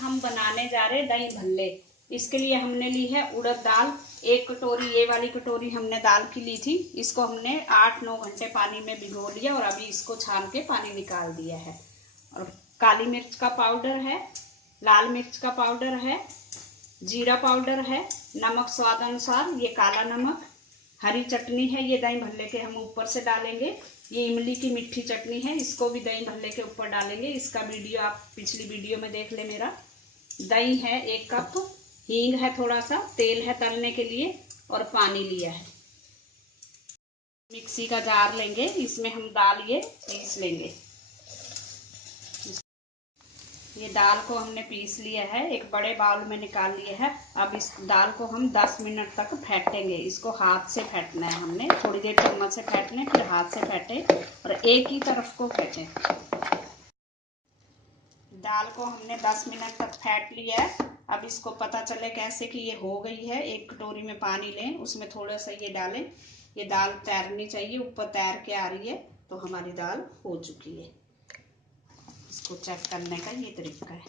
हम बनाने जा रहे हैं दही भल्ले। इसके लिए हमने ली है उड़द दाल, 1 कटोरी, ये वाली कटोरी हमने दाल की ली थी। इसको हमने 8-9 घंटे पानी में भिगो लिया और अभी इसको छान के पानी निकाल दिया है। और काली मिर्च का पाउडर है, लाल मिर्च का पाउडर है, जीरा पाउडर है, नमक स्वाद अनुसार, ये काला नमक, हरी चटनी है, ये दही भल्ले के हम ऊपर से डालेंगे। ये इमली की मीठी चटनी है, इसको भी दही भल्ले के ऊपर डालेंगे। इसका वीडियो आप पिछली वीडियो में देख ले मेरा। दही है 1 कप, हींग है थोड़ा सा, तेल है तलने के लिए और पानी लिया है। मिक्सी का जार लेंगे, इसमें हम दाल ये पीस लेंगे। ये दाल को हमने पीस लिया है, एक बड़े बाउल में निकाल लिया है। अब इस दाल को हम 10 मिनट तक फेंटेंगे। इसको हाथ से फेंटना है हमने, थोड़ी देर चम्मच से फेंट लें, फिर हाथ से फेंटे और एक ही तरफ को फेंटे। दाल को हमने 10 मिनट तक फेंट लिया है। अब इसको पता चले कैसे कि ये हो गई है, एक कटोरी में पानी लें, उसमें थोड़ा सा ये डालें। ये दाल तैरनी चाहिए, ऊपर तैर के आ रही है तो हमारी दाल हो चुकी है। इसको चेक करने का ये तरीका है।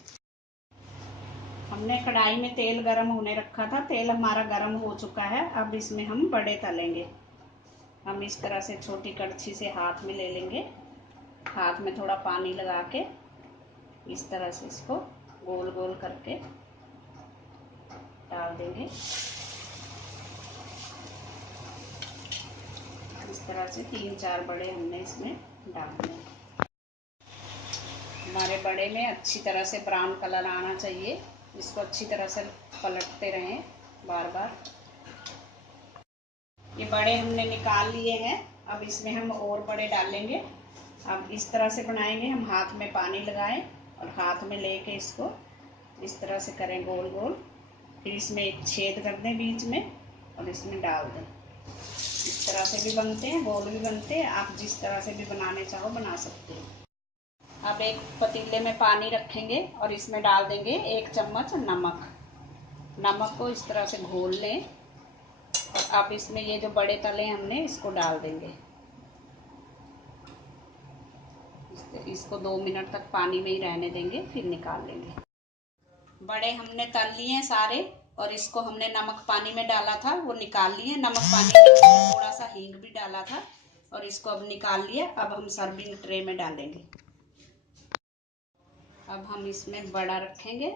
हमने कढ़ाई में तेल गरम होने रखा था, तेल हमारा गरम हो चुका है। अब इसमें हम बड़े तलेंगे। हम इस तरह से छोटी कड़छी से हाथ में ले लेंगे, हाथ में थोड़ा पानी लगा के इस तरह से इसको गोल गोल करके डाल देंगे। इस तरह से 3-4 बड़े हमने इसमें डालने हैं। हमारे बड़े में अच्छी तरह से ब्राउन कलर आना चाहिए। इसको अच्छी तरह से पलटते रहें बार बार। ये बड़े हमने निकाल लिए हैं। अब इसमें हम और बड़े डालेंगे। अब इस तरह से बनाएंगे, हम हाथ में पानी लगाएं और हाथ में लेके इसको इस तरह से करें गोल गोल। फिर इसमें एक छेद कर दें बीच में और इसमें डाल दें। इस तरह से भी बनते हैं, गोल भी बनते हैं। आप जिस तरह से भी बनाने चाहो बना सकते हो। अब एक पतीले में पानी रखेंगे और इसमें डाल देंगे 1 चम्मच नमक। नमक को इस तरह से घोल लें और अब इसमें ये जो बड़े तले हमने इसको डाल देंगे। इसको 2 मिनट तक पानी में ही रहने देंगे, फिर निकाल लेंगे। बड़े हमने तल लिए हैं सारे और इसको हमने नमक पानी में डाला था वो निकाल लिए। नमक पानी में थोड़ा सा हींग भी डाला था और इसको अब निकाल लिया। अब हम सर्विंग ट्रे में डालेंगे। अब हम इसमें बड़ा रखेंगे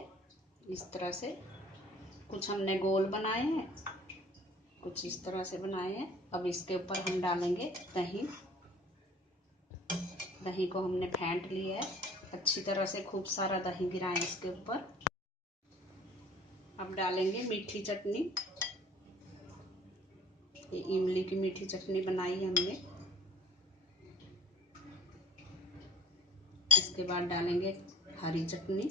इस तरह से। कुछ हमने गोल बनाए हैं, कुछ इस तरह से बनाए हैं। अब इसके ऊपर हम डालेंगे दही। दही को हमने फेंट लिया है अच्छी तरह से, खूब सारा दही गिराएं इसके ऊपर। अब डालेंगे मीठी चटनी। ये इमली की मीठी चटनी बनाई है हमने। इसके बाद डालेंगे हरी चटनी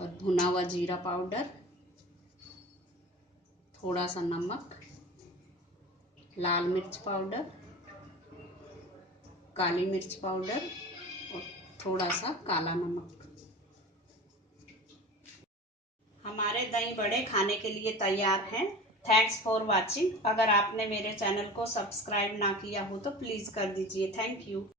और भुना हुआ जीरा पाउडर, थोड़ा सा नमक, लाल मिर्च पाउडर, काली मिर्च पाउडर और थोड़ा सा काला नमक। हमारे दही बड़े खाने के लिए तैयार हैं। Thanks for watching. अगर आपने मेरे चैनल को सब्सक्राइब ना किया हो तो प्लीज़ कर दीजिए। Thank you.